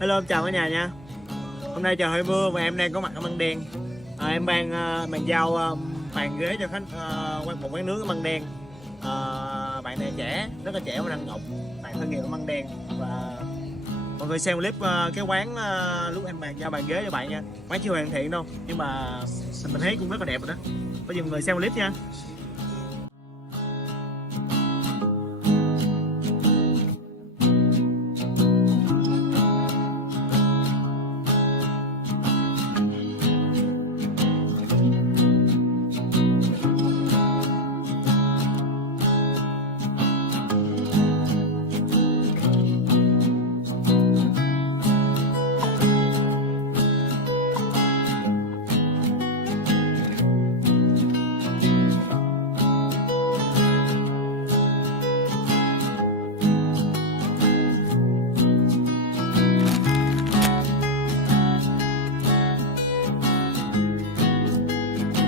Hello, chào cả nhà nha. Hôm nay trời hơi mưa và em đang có mặt ở Măng Đen. Em đang bàn giao bàn ghế cho khách một quán nướng ở Măng Đen. Bạn này trẻ, rất là trẻ và năng động. Bạn thân nghiệp ở Măng Đen và mọi người xem clip cái quán lúc em bàn giao bàn ghế cho bạn nha. Quán chưa hoàn thiện đâu, nhưng mà mình thấy cũng rất là đẹp rồi đó. Bây giờ mọi người xem clip nha.